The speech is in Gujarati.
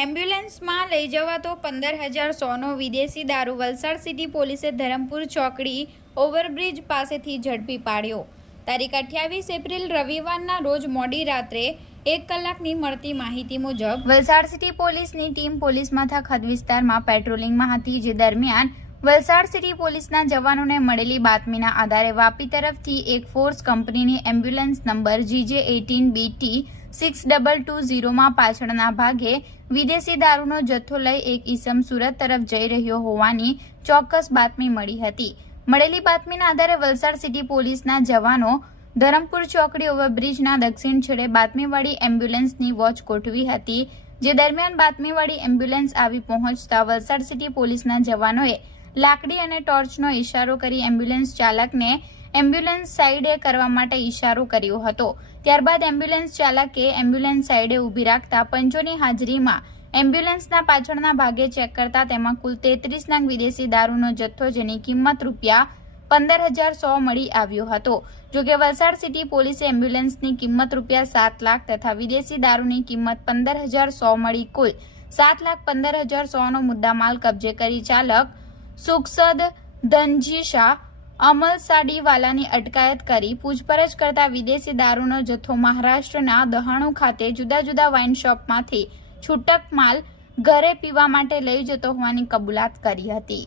એમ્બ્યુલન્સમાં લઈ જવાતો 15,100નો વિદેશી દારૂ વલસાડ સિટી પોલીસે ધરમપુર ચોકડી ઓવરબ્રિજ પાસેથી ઝડપી પાડ્યો। તારીખ 28 એપ્રિલ રવિવારના રોજ મોડી રાત્રે 1 કલાકની મળતી માહિતી મુજબ વલસાડ સિટી પોલીસની ટીમ પોલીસ મથક હદ વિસ્તારમાં પેટ્રોલિંગમાં હતી, જે દરમિયાન વલસાડ સિટી પોલીસના જવાનોને મળેલી બાતમીના આધારે વાપી તરફથી એક ફોર્સ કંપનીની એમ્બ્યુલન્સ નંબર GJ18BT 6220માં પાછળના ભાગે વિદેશી દારૂનો જથ્થો લઈ એક ઈસમ સુરત તરફ જઈ રહ્યો હોવાની ચોક્કસ બાતમી મળી હતી। મળેલી બાતમીના આધારે વલસાડ સિટી પોલીસના જવાનો ધરમપુર ચોકડી ઓવરબ્રિજના દક્ષિણ છેડે બાતમીવાળી એમ્બ્યુલન્સની વોચ ગોઠવી હતી, જે દરમિયાન બાતમીવાળી એમ્બ્યુલન્સ આવી પહોંચતા વલસાડ સિટી પોલીસના જવાનોએ લાકડી અને ટોર્ચનો ઇશારો કરી એમ્બ્યુલન્સ ચાલકને એમ્બ્યુલન્સ સાઈડે કરવા માટે ઇશારો કર્યો હતો। ત્યારબાદ એમ્બ્યુલન્સ ચાલકે એમ્બ્યુલન્સ સાઈડે ઊભી રાખતા પંચોની હાજરીમાં એમ્બ્યુલન્સના પાછળના ભાગે ચેક કરતા તેમાં કુલ 33 નંગ વિદેશી દારૂનો જથ્થો, જેની કિંમત રૂપિયા 15,100 મળી આવ્યો હતો। જોકે વલસાડ સિટી પોલીસે એમ્બ્યુલન્સની કિંમત રૂપિયા 7 લાખ તથા વિદેશી દારૂની કિંમત 15,100 મળી કુલ 7,15,100નો મુદ્દામાલ કબજે કરી ચાલક સુખસદ ધનજી શાહ અમલસાડીવાલાની અટકાયત કરી પૂછપરછ કરતા વિદેશી દારૂનો જથ્થો મહારાષ્ટ્રના દહાણુ ખાતે જુદા જુદા વાઇન શોપમાંથી છૂટક માલ ઘરે પીવા માટે લઈ જતો હોવાની કબૂલાત કરી હતી।